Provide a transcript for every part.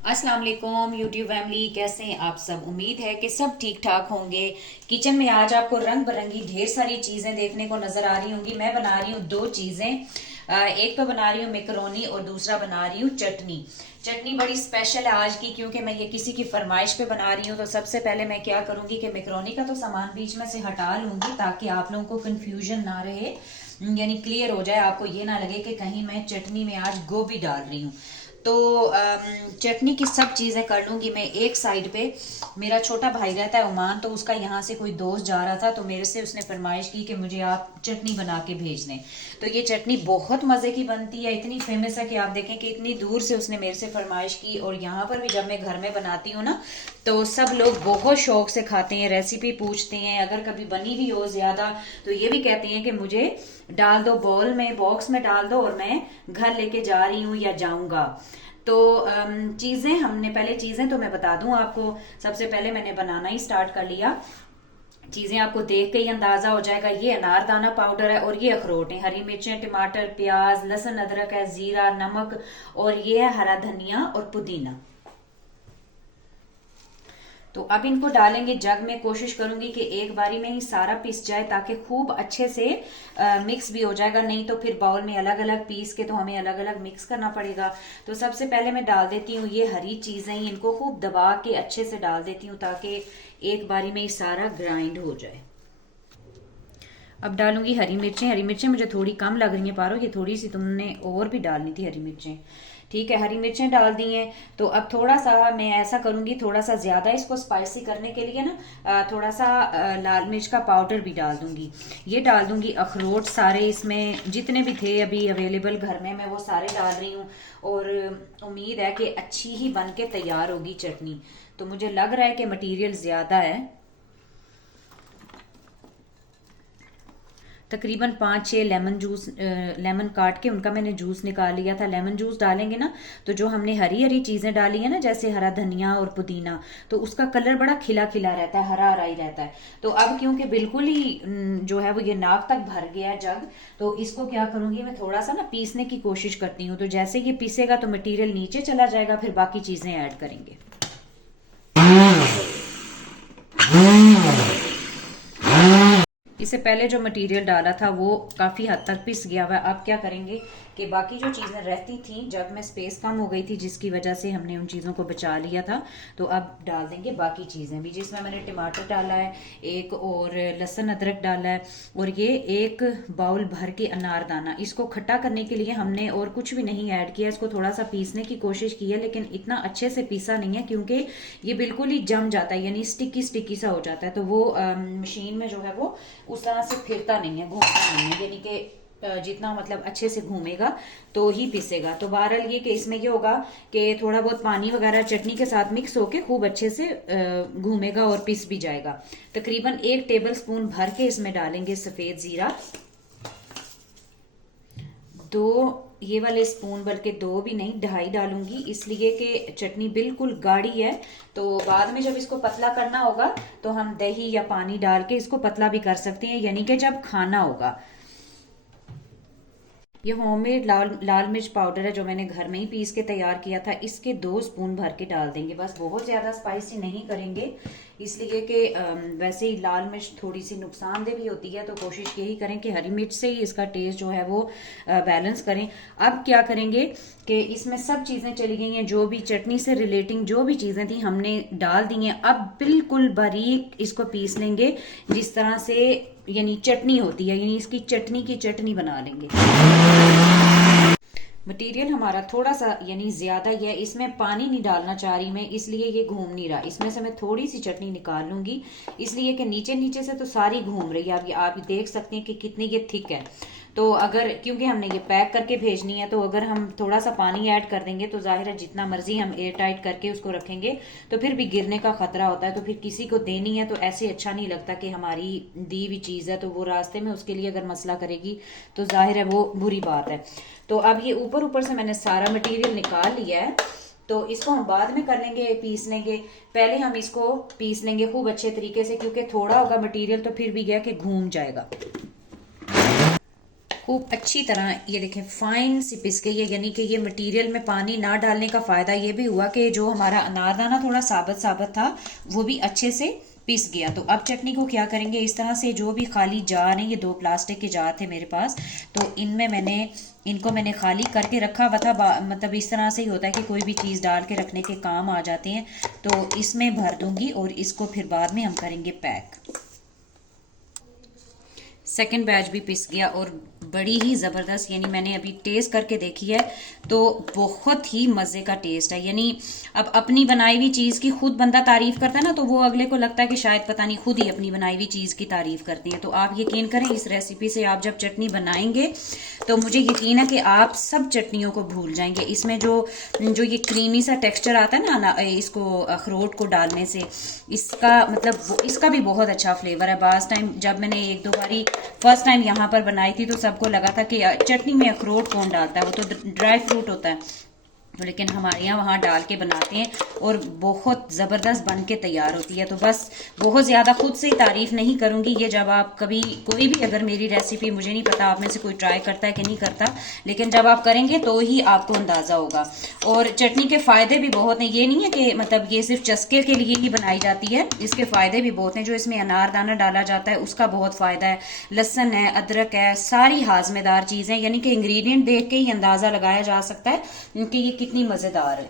अस्सलाम वालेकुम YouTube family, कैसे हैं आप सब। उम्मीद है कि सब ठीक ठाक होंगे। किचन में आज आपको रंग बिरंगी ढेर सारी चीज़ें देखने को नज़र आ रही होंगी। मैं बना रही हूँ दो चीज़ें। एक तो बना रही हूँ मैकरोनी और दूसरा बना रही हूँ चटनी। चटनी बड़ी स्पेशल है आज की, क्योंकि मैं ये किसी की फरमाइश पे बना रही हूँ। तो सबसे पहले मैं क्या करूँगी कि मैकरोनी का तो सामान बीच में से हटा लूँगी, ताकि आप लोगों को कन्फ्यूजन ना रहे, यानी क्लियर हो जाए, आपको ये ना लगे कि कहीं मैं चटनी में आज गोभी डाल रही हूँ। तो चटनी की सब चीज़ें कर लूँगी मैं एक साइड पे। मेरा छोटा भाई रहता है ओमान, तो उसका यहाँ से कोई दोस्त जा रहा था, तो मेरे से उसने फरमाइश की कि मुझे आप चटनी बना के भेज दें। तो ये चटनी बहुत मज़े की बनती है, इतनी फेमस है कि आप देखें कि इतनी दूर से उसने मेरे से फरमाइश की। और यहाँ पर भी जब मैं घर में बनाती हूँ ना, तो सब लोग बहुत शौक से खाते हैं, रेसिपी पूछते हैं। अगर कभी बनी भी हो ज़्यादा तो ये भी कहते हैं कि मुझे डाल दो बॉल में, बॉक्स में डाल दो, और मैं घर लेके जा रही हूँ या जाऊंगा। तो चीज़ें हमने पहले चीज़ें तो मैं बता दूं आपको। सबसे पहले मैंने बनाना ही स्टार्ट कर लिया। चीज़ें आपको देख के ही अंदाज़ा हो जाएगा। ये अनारदाना पाउडर है, और ये अखरोट है, हरी मिर्चें, टमाटर, प्याज, लहसुन, अदरक है, ज़ीरा, नमक, और ये है हरा धनिया और पुदीना। तो अब इनको डालेंगे जग में। कोशिश करूंगी कि एक बारी में ही सारा पीस जाए, ताकि खूब अच्छे से मिक्स भी हो जाएगा। नहीं तो फिर बाउल में अलग अलग पीस के तो हमें अलग अलग मिक्स करना पड़ेगा। तो सबसे पहले मैं डाल देती हूँ ये हरी चीजें, इनको खूब दबा के अच्छे से डाल देती हूँ, ताकि एक बारी में ही सारा ग्राइंड हो जाए। अब डालूंगी हरी मिर्चें। हरी मिर्चें मुझे थोड़ी कम लग रही हैं पारो, ये थोड़ी सी तुमने और भी डालनी थी हरी मिर्चें। ठीक है, हरी मिर्चें डाल दी हैं। तो अब थोड़ा सा मैं ऐसा करूंगी, थोड़ा सा ज्यादा इसको स्पाइसी करने के लिए ना, थोड़ा सा लाल मिर्च का पाउडर भी डाल दूंगी। ये डाल दूंगी अखरोट सारे, इसमें जितने भी थे अभी अवेलेबल घर में, मैं वो सारे डाल रही हूँ। और उम्मीद है कि अच्छी ही बन के तैयार होगी चटनी। तो मुझे लग रहा है कि मटेरियल ज्यादा है। तकरीबन 5-6 लेमन जूस, लेमन काट के उनका मैंने जूस निकाल लिया था। लेमन जूस डालेंगे ना, तो जो हमने हरी हरी चीज़ें डाली है ना, जैसे हरा धनिया और पुदीना, तो उसका कलर बड़ा खिला खिला रहता है, हरा हरा ही रहता है। तो अब क्योंकि बिल्कुल ही जो है वो ये नाक तक भर गया है जग, तो इसको क्या करूंगी मैं, थोड़ा सा ना पीसने की कोशिश करती हूँ। तो जैसे ये पीसेगा तो मटीरियल नीचे चला जाएगा, फिर बाकी चीज़ें ऐड करेंगे। इससे पहले जो मटेरियल डाला था वो काफ़ी हद तक पिस गया हुआ है। अब क्या करेंगे कि बाकी जो चीज़ें रहती थी, जब में स्पेस कम हो गई थी, जिसकी वजह से हमने उन चीज़ों को बचा लिया था। तो अब डाल देंगे बाकी चीज़ें भी, जिसमें मैंने टमाटर डाला है एक, और लहसुन अदरक डाला है, और ये एक बाउल भर के अनारदाना। इसको खट्टा करने के लिए हमने और कुछ भी नहीं ऐड किया। इसको थोड़ा सा पीसने की कोशिश की है, लेकिन इतना अच्छे से पीसा नहीं है, क्योंकि ये बिल्कुल ही जम जाता है, यानी स्टिकी स्टिकी सा हो जाता है। तो वो मशीन में जो है वो उस तरह से फिरता नहीं है, घूमता नहीं है, यानी कि जितना मतलब अच्छे से घूमेगा तो ही पिसेगा। तो बहरहाल ये कि इसमें ये होगा कि थोड़ा बहुत पानी वगैरह चटनी के साथ मिक्स होके खूब अच्छे से घूमेगा और पिस भी जाएगा। तकरीबन 1 टेबल स्पून भर के इसमें डालेंगे सफेद जीरा। 2 ये वाले स्पून, बल्कि 2 भी नहीं, 2.5 डालूंगी, इसलिए कि चटनी बिल्कुल गाढ़ी है। तो बाद में जब इसको पतला करना होगा तो हम दही या पानी डाल के इसको पतला भी कर सकते हैं, यानी कि जब खाना होगा। ये होममेड लाल लाल मिर्च पाउडर है, जो मैंने घर में ही पीस के तैयार किया था। इसके 2 स्पून भर के डाल देंगे, बस बहुत ज़्यादा स्पाइसी नहीं करेंगे, इसलिए कि वैसे ही लाल मिर्च थोड़ी सी नुकसानदेह भी होती है। तो कोशिश यही करें कि हरी मिर्च से ही इसका टेस्ट जो है वो बैलेंस करें। अब क्या करेंगे कि इसमें सब चीज़ें चली गई हैं, जो भी चटनी से रिलेटिंग जो भी चीज़ें थी हमने डाल दी हैं। अब बिल्कुल बारीक इसको पीस लेंगे, जिस तरह से यानी चटनी होती है, यानी इसकी चटनी की चटनी बना लेंगे। मटेरियल हमारा थोड़ा सा यानी ज्यादा ही है, इसमें पानी नहीं डालना चाह रही मैं, इसलिए ये घूम नहीं रहा। इसमें से मैं थोड़ी सी चटनी निकाल लूंगी, इसलिए कि नीचे नीचे से तो सारी घूम रही है। आप देख सकते हैं कि कितनी ये थिक है। तो अगर, क्योंकि हमने ये पैक करके भेजनी है, तो अगर हम थोड़ा सा पानी ऐड कर देंगे तो जाहिर है जितना मर्जी हम एयर टाइट करके उसको रखेंगे तो फिर भी गिरने का खतरा होता है। तो फिर किसी को देनी है तो ऐसे अच्छा नहीं लगता कि हमारी दी हुई चीज़ है तो वो रास्ते में उसके लिए अगर मसला करेगी तो जाहिर है वो बुरी बात है। तो अब ये ऊपर ऊपर से मैंने सारा मटेरियल निकाल लिया है, तो इसको हम बाद में कर लेंगे, पीस लेंगे। पहले हम इसको पीस लेंगे खूब अच्छे तरीके से, क्योंकि थोड़ा होगा मटेरियल तो फिर भी गया कि घूम जाएगा। खूब अच्छी तरह ये देखें फाइन सी पिस गई है, यानी कि ये मटेरियल में पानी ना डालने का फ़ायदा ये भी हुआ कि जो हमारा अनारदाना थोड़ा साबुत साबुत था वो भी अच्छे से पिस गया। तो अब चटनी को क्या करेंगे, इस तरह से जो भी खाली जार हैं, ये 2 प्लास्टिक के जार थे मेरे पास, तो इनमें इनको मैंने खाली करके रखा हुआ था। मतलब इस तरह से ही होता है कि कोई भी चीज़ डाल के रखने के काम आ जाते हैं। तो इसमें भर दूंगी और इसको फिर बाद में हम करेंगे पैक। सेकेंड बैच भी पिस गया और बड़ी ही ज़बरदस्त, यानी मैंने अभी टेस्ट करके देखी है तो बहुत ही मज़े का टेस्ट है। यानी अब अपनी बनाई हुई चीज़ की खुद बंदा तारीफ़ करता है ना, तो वो अगले को लगता है कि शायद पता नहीं खुद ही अपनी बनाई हुई चीज़ की तारीफ़ करती है। तो आप यकीन करें, इस रेसिपी से आप जब चटनी बनाएंगे तो मुझे यकीन है कि आप सब चटनियों को भूल जाएंगे। इसमें जो ये क्रीमी सा टेक्सचर आता है ना इसको अखरोट को डालने से, इसका मतलब इसका भी बहुत अच्छा फ्लेवर है। बास टाइम जब मैंने 1-2 बारी फर्स्ट टाइम यहाँ पर बनाई थी तो सबको लगा था कि चटनी में अखरोट कौन डालता है, वो तो ड्राई फ्रूट होता है, लेकिन हमारे यहाँ वहाँ डाल के बनाते हैं और बहुत ज़बरदस्त बन के तैयार होती है। तो बस बहुत ज़्यादा खुद से तारीफ़ नहीं करूँगी, ये जब आप कभी कोई भी अगर मेरी रेसिपी, मुझे नहीं पता आप में से कोई ट्राई करता है कि नहीं करता, लेकिन जब आप करेंगे तो ही आपको अंदाज़ा होगा। और चटनी के फ़ायदे भी बहुत हैं, ये नहीं है कि मतलब ये सिर्फ चस्के के लिए ही बनाई जाती है, इसके फ़ायदे भी बहुत हैं। जो इसमें अनारदाना डाला जाता है उसका बहुत फ़ायदा है, लहसुन है, अदरक है, सारी हाजमेदार चीज़ें, यानी कि इंग्रेडिएंट देख के ही अंदाज़ा लगाया जा सकता है कि ये कितनी मज़ेदार है।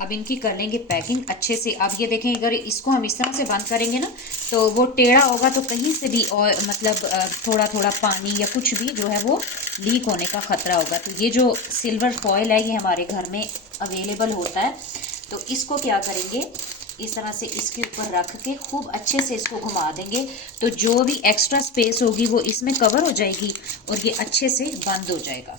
अब इनकी कर लेंगे पैकिंग अच्छे से। अब ये देखें, अगर इसको हम इस तरह से बंद करेंगे ना तो वो टेढ़ा होगा तो कहीं से भी और मतलब थोड़ा थोड़ा पानी या कुछ भी जो है वो लीक होने का ख़तरा होगा। तो ये जो सिल्वर फॉयल है ये हमारे घर में अवेलेबल होता है। तो इसको क्या करेंगे, इस तरह से इसके ऊपर रख के खूब अच्छे से इसको घुमा देंगे, तो जो भी एक्स्ट्रा स्पेस होगी वो इसमें कवर हो जाएगी और ये अच्छे से बंद हो जाएगा।